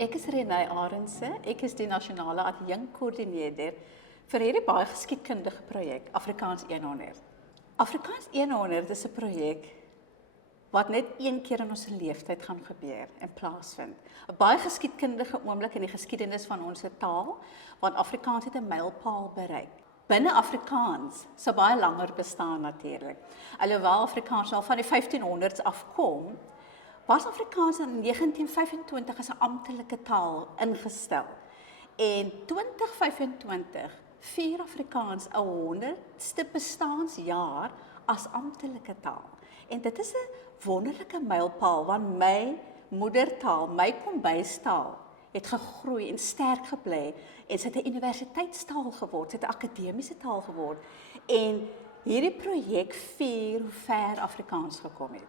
Ek is Renée Arendse, ek is die nasionale adjunkkoördineerder vir hierdie baie geskiedkundige projek, Afrikaans 100. Afrikaans 100 is 'n projek wat net een keer in ons leeftyd gaan gebeur en plaasvind. 'n Baie geskiedkundige oomblik in die geskiedenis van ons taal, want Afrikaans het 'n mylpaal bereik. Binne Afrikaans sou baie langer bestaan natuurlik. Alhoewel Afrikaans al van die 1500s afkom, was Afrikaans in 1925 as 'n amptelike taal ingestel. En 2025 vier Afrikaans 'n 100ste bestaansjaar as amptelike taal. En dit is 'n wonderlike mylpaal, want my moedertaal, my kombuistaal, het gegroei en sterk gebly en sy het 'n universiteitstaal geword, sy het 'n akademiese taal geword. En hierdie projek vier hoe ver Afrikaans gekom het.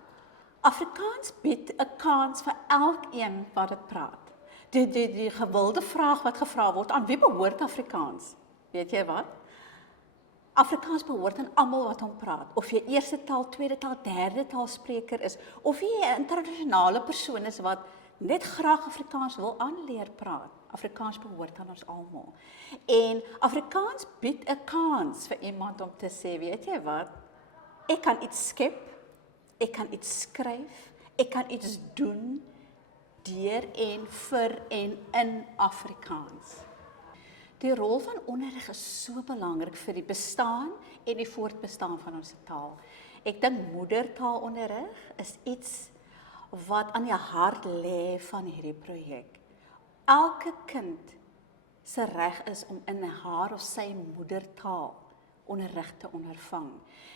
Afrikaans bied 'n kans vir elkeen wat dit praat. Die gewilde vraag wat gevra word, aan wie behoort Afrikaans? Weet jy wat? Afrikaans behoort aan almal wat hom praat. Of jy eerste taal, tweede taal, derde taal spreker is, of jy 'n internasionale persoon is wat net graag Afrikaans wil aanleer praat. Afrikaans behoort aan ons almal. En Afrikaans bied 'n kans vir iemand om te sê, weet jy wat? Ek kan iets skep, ek kan iets skryf, ek kan iets doen deur en vir en in Afrikaans. Die rol van onderrig is so belangrik vir die bestaan en die voortbestaan van ons taal. Ek dink moedertaalonderrig is iets wat aan die hart lê van hierdie projek. Elke kind se reg is om in haar of sy moedertaal onderrig te ondervang.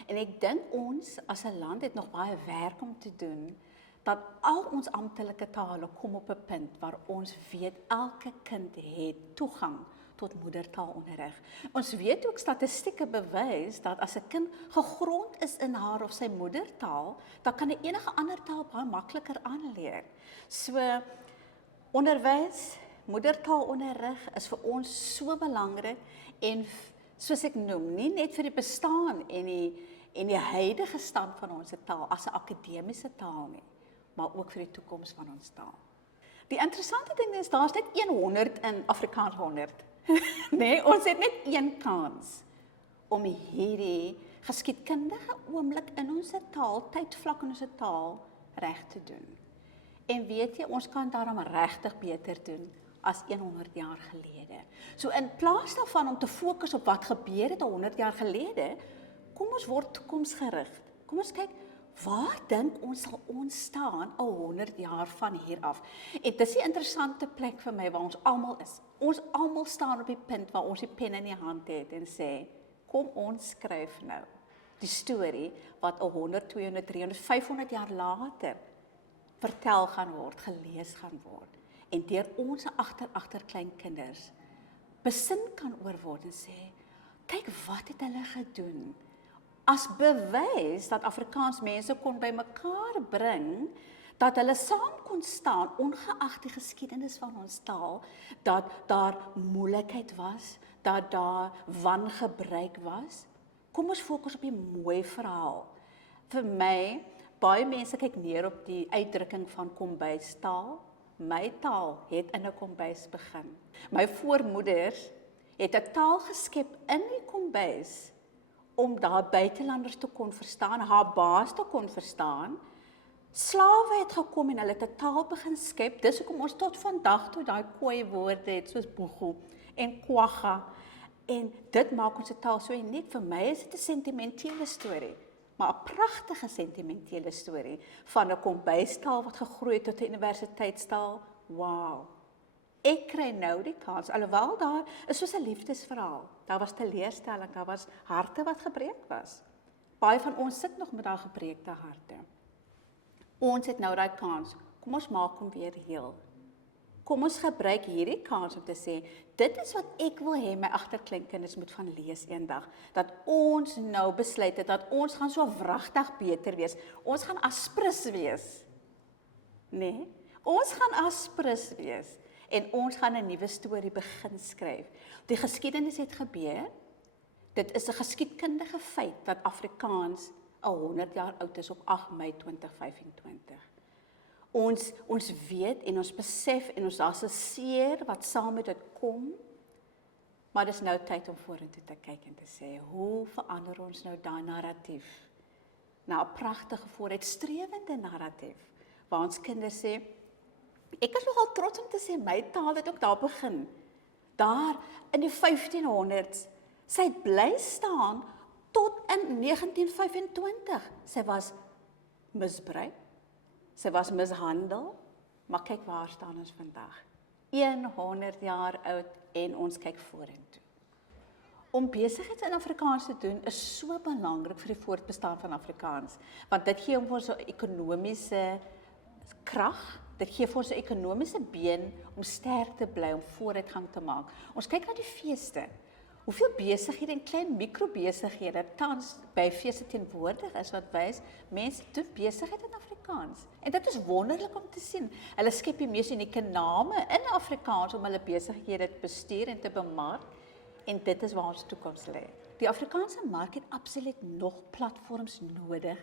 En ek dink ons as 'n land het nog baie werk om te doen, dat al ons amptelike tale kom op 'n punt waar ons weet elke kind het toegang tot moedertaalonderrig. Ons weet ook statistieke bewys dat as 'n kind gegrond is in haar of sy moedertaal, dan kan hy enige ander taal baie makliker aanleer. So onderwys, moedertaalonderrig is vir ons so belangrik en soos ek noem, nie net vir die bestaan en die huidige stand van ons taal as 'n akademiese taal nie, maar ook vir die toekoms van ons taal. Die interessante ding is, daar's net 100 in Afrikaans 100. Nee, ons het net een kans om hierdie geskiedkundige oomblik in ons taal, tydvlak in ons taal, reg te doen. En weet jy, ons kan daarom regtig beter doen as 100 jaar gelede. So in plaas daarvan om te fokus op wat gebeur het 100 jaar gelede, kom ons word toekomsgerig. Kom ons kyk, waar dink ons sal ons staan 100 jaar van hier af? En dit is die interessante plek vir my waar ons almal is. Ons almal staan op die punt waar ons die pen in die hand het en sê, kom ons skryf nou die storie wat 100, 200, 300, 500 jaar later vertel gaan word, gelees gaan word. En deur ons agterkleinkinders besin kan oor word en sê, kyk wat het hulle gedoen? As bewys dat Afrikaans mense kon bymekaar bring, dat hulle saam kon staan, ongeag die geskiedenis van ons taal, dat daar moeilikheid was, dat daar wangebruik was. Kom ons fokus op die mooi verhaal. Vir my, baie mense kyk neer op die uitdrukking van kombuistaal. My taal het in 'n kombuis begin. My voormoeders het 'n taal geskep in die kombuis, om daar buitelanders te kon verstaan, haar baas te kon verstaan. Slawe het gekom en hulle het 'n taal begin skep. Dis hoekom ons tot vandag toe daai koei woorde het soos boego en kwagga. En dit maak ons taal so uniek. Vir my is dit 'n sentimentele storie, maar 'n pragtige sentimentele storie van 'n kombuistaal wat gegroei het tot 'n universiteitstaal. Wow. Ek kry nou die kans, alhoewel daar is soos 'n liefdesverhaal. Daar was teleurstelling, daar was harte wat gebreek was. Baie van ons sit nog met daai gebreekte harte. Ons het nou daai kans. Kom ons maak hom weer heel. Kom ons gebruik hierdie kans om te sê, dit is wat ek wil hê my agterkleinkinders moet van lees eendag. Dat ons nou besluit het dat ons gaan so wragtig beter wees. Ons gaan aspris wees. Nee, ons gaan aspris wees. En ons gaan 'n nuwe storie begin skryf. Die geskiedenis het gebeur. Dit is 'n geskiedkundige feit dat Afrikaans 100 jaar oud is op 8 Mei 2025. Ons weet en ons besef en ons daar's 'n seer wat saam met dit kom. Maar dis nou tyd om vorentoe te kyk en te sê, hoe verander ons nou daai narratief na 'n pragtige vooruitstrewende narratief waar ons kinders sê, ek is nogal trots om te sê my taal het ook daar begin. Daar in die 1500s, sy het bly staan tot in 1925. Sy was misbruik, sy was mishandel, maar kyk waar staan ons vandag. 100 jaar oud en ons kyk vorentoe. Om besigheid in Afrikaans te doen is so belangrik vir die voortbestaan van Afrikaans, want dit gee ons 'n ekonomiese krag, dit gee vir ons 'n ekonomiese been om sterk te bly, om vooruitgang te maak. Ons kyk na die feeste. Hoeveel besighede en klein mikrobesighede tans by feeste teenwoordig is wat wys, mense doen besigheid in Afrikaans. En dit is wonderlik om te sien. Hulle skep die mees unieke name in Afrikaans om hulle besighede te bestuur en te bemark. En dit is waar ons toekoms lê. Die Afrikaanse mark het absoluut nog platforms nodig,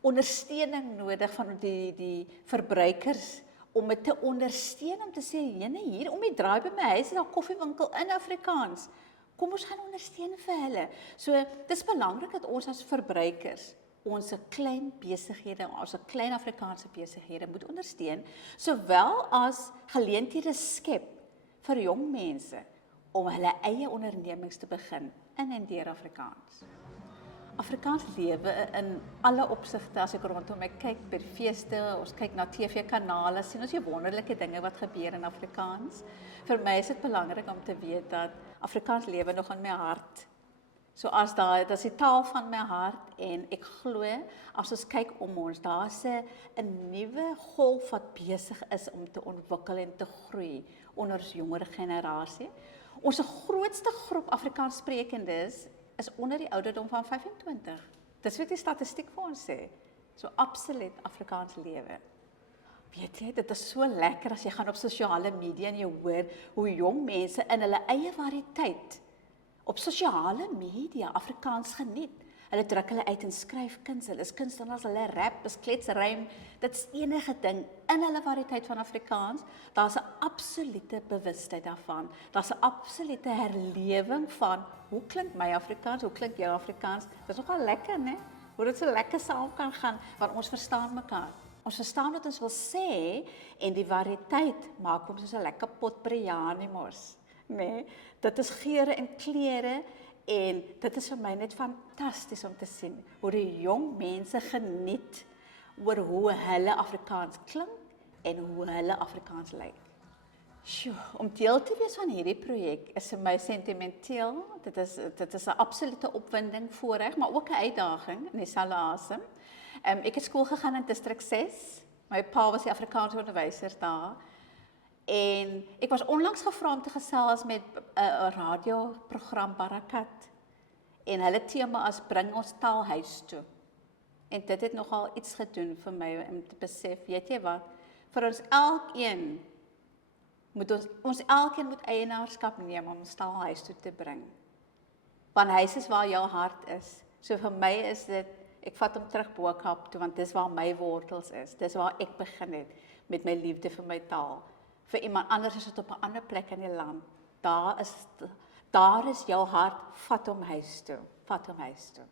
ondersteuning nodig van die verbruikers om dit te ondersteun, om te sê, jene hier om die draai by my huis is daar koffiewinkel in Afrikaans. Kom ons gaan ondersteun vir hulle. So, dit is belangrik dat ons as verbruikers ons klein besighede, ons klein Afrikaanse besighede moet ondersteun, sowel as geleenthede skep vir jong mense om hulle eie ondernemings te begin in en deur Afrikaans. Afrikaans lewe in alle opsigte, as ek rondom my kyk by die feeste, ons kyk na TV-kanale, sien ons die wonderlike dinge wat gebeur in Afrikaans. Vir my is dit belangrik om te weet dat Afrikaans lewe nog in my hart. So as dit is die taal van my hart en ek glo, as ons kyk om ons, daar's 'n nuwe golf wat besig is om te ontwikkel en te groei onder ons jonger generasie. Ons grootste groep Afrikaanssprekendes is onder die ouderdom van 25. Dis wat die statistiek vir ons sê. So absoluut Afrikaans lewe. Weet jy, dit is so lekker as jy gaan op sosiale media en jy hoor hoe jong mense in hulle eie variëteit op sosiale media Afrikaans geniet. Hulle druk hulle uit en skryf kuns, hulle is kunstenaars, hulle rap, is kletsrym, dit is enige ding in hulle variëteit van Afrikaans. Daar's 'n absolute bewustheid daarvan. Daar's 'n absolute herlewing van hoe klink my Afrikaans, hoe klink jou Afrikaans. Dit is nogal lekker, né? Hoe dit so lekker saam kan gaan, want ons verstaan mekaar. Ons verstaan wat ons wil sê en die variëteit maak ons soos 'n lekker pot biryani mos. Nee, dit is geure en kleure en dit is vir my net fantasties om te sien hoe die jong mense geniet oor hoe hulle Afrikaans klink en hoe hulle Afrikaans lyk. Sjoe, om deel te wees van hierdie projek is vir my sentimenteel. Dit is 'n absolute opwinding, voorreg, maar ook 'n uitdaging in dieselfde asem. Ek het skool gegaan in distrik 6. My pa was die Afrikaanse onderwyser daar. En ek was onlangs gevra om te gesels met 'n radioprogram Barakat. En hulle tema is bring ons taal huis toe. En dit het nogal iets gedoen vir my om te besef, weet jy wat, vir ons elkeen moet eienaarskap neem om ons taal huis toe te bring. Want huis is waar jou hart is. So vir my is dit, ek vat hom terug Bo-Kaap toe, want dis waar my wortels is. Dis waar ek begin het met my liefde vir my taal. Vir iemand anders is dit op 'n ander plek in die land. Daar is jou hart, vat hom huis toe. Vat hom huis toe.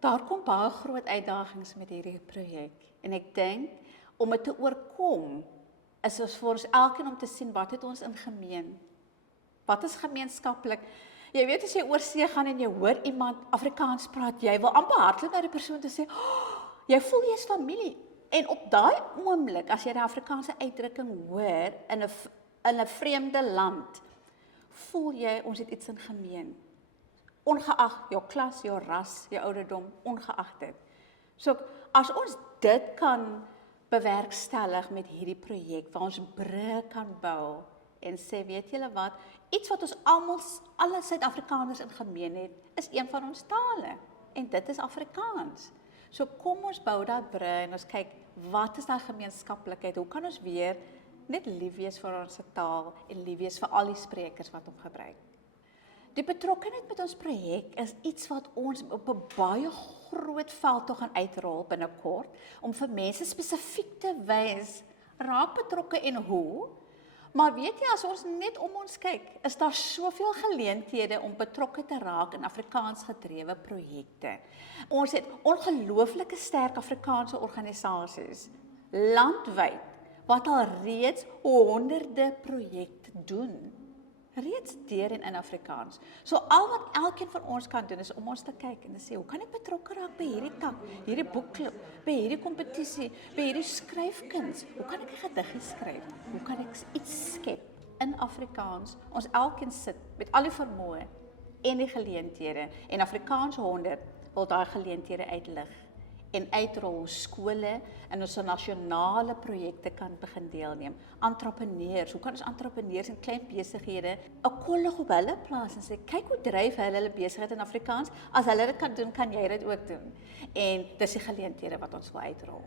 Daar kom baie groot uitdagings met hierdie projek. En ek dink, om dit te oorkom, is dit vir ons elkeen om te sien, wat het ons in gemeen? Wat is gemeenskaplik? Jy weet, as jy oor see gaan en jy hoor iemand Afrikaans praat, jy wil amper hardloop na die persoon te sê, oh, jy voel jy is familie. En op daai oomblik, as jy die Afrikaanse uitdrukking hoor in 'n vreemde land, voel jy ons het iets in gemeen. Ongeag jou klas, jou ras, jou ouderdom, ongeag dit. So as ons dit kan bewerkstellig met hierdie projek, waar ons brûe kan bou en sê, weet julle wat, iets wat ons almal, alle Suid-Afrikaners in gemeen het, is een van ons tale. En dit is Afrikaans. So kom ons bou daai brûe en ons kyk, wat is daai gemeenskaplikheid? Hoe kan ons weer net lief wees vir ons taal en lief wees vir al die sprekers wat hom gebruik? Die betrokkenheid met ons projek is iets wat ons op 'n baie groot veld toe gaan uitrol binnekort, om vir mense spesifiek te wys, raak betrokke en hoe? Maar weet jy, as ons net om ons kyk, is daar soveel geleenthede om betrokke te raak in Afrikaans gedrewe projekte. Ons het ongelooflike sterk Afrikaanse organisasies landwyd wat al reeds honderde projekte doen. Reeds deur en in Afrikaans. So al wat elkeen van ons kan doen is om ons te kyk en te sê, hoe kan ek betrokke raak by hierdie tak, hierdie boekklub, by hierdie kompetisie, by hierdie skryfkuns? Hoe kan ek 'n gediggie skryf? Hoe kan ek iets skep in Afrikaans? Ons elkeen sit met al die vermoë en die geleenthede en Afrikaans 100 wil daai geleenthede uitlig en uitrol skole en ons nasionale projekte kan begin deelneem. Entrepreneurs, hoe kan ons entrepreneurs en klein besighede 'n kollig op hulle plaas en sê, kyk hoe dryf hulle besigheid in Afrikaans, as hulle dit kan doen, kan jy dit ook doen. En dis die geleenthede wat ons wil uitrol.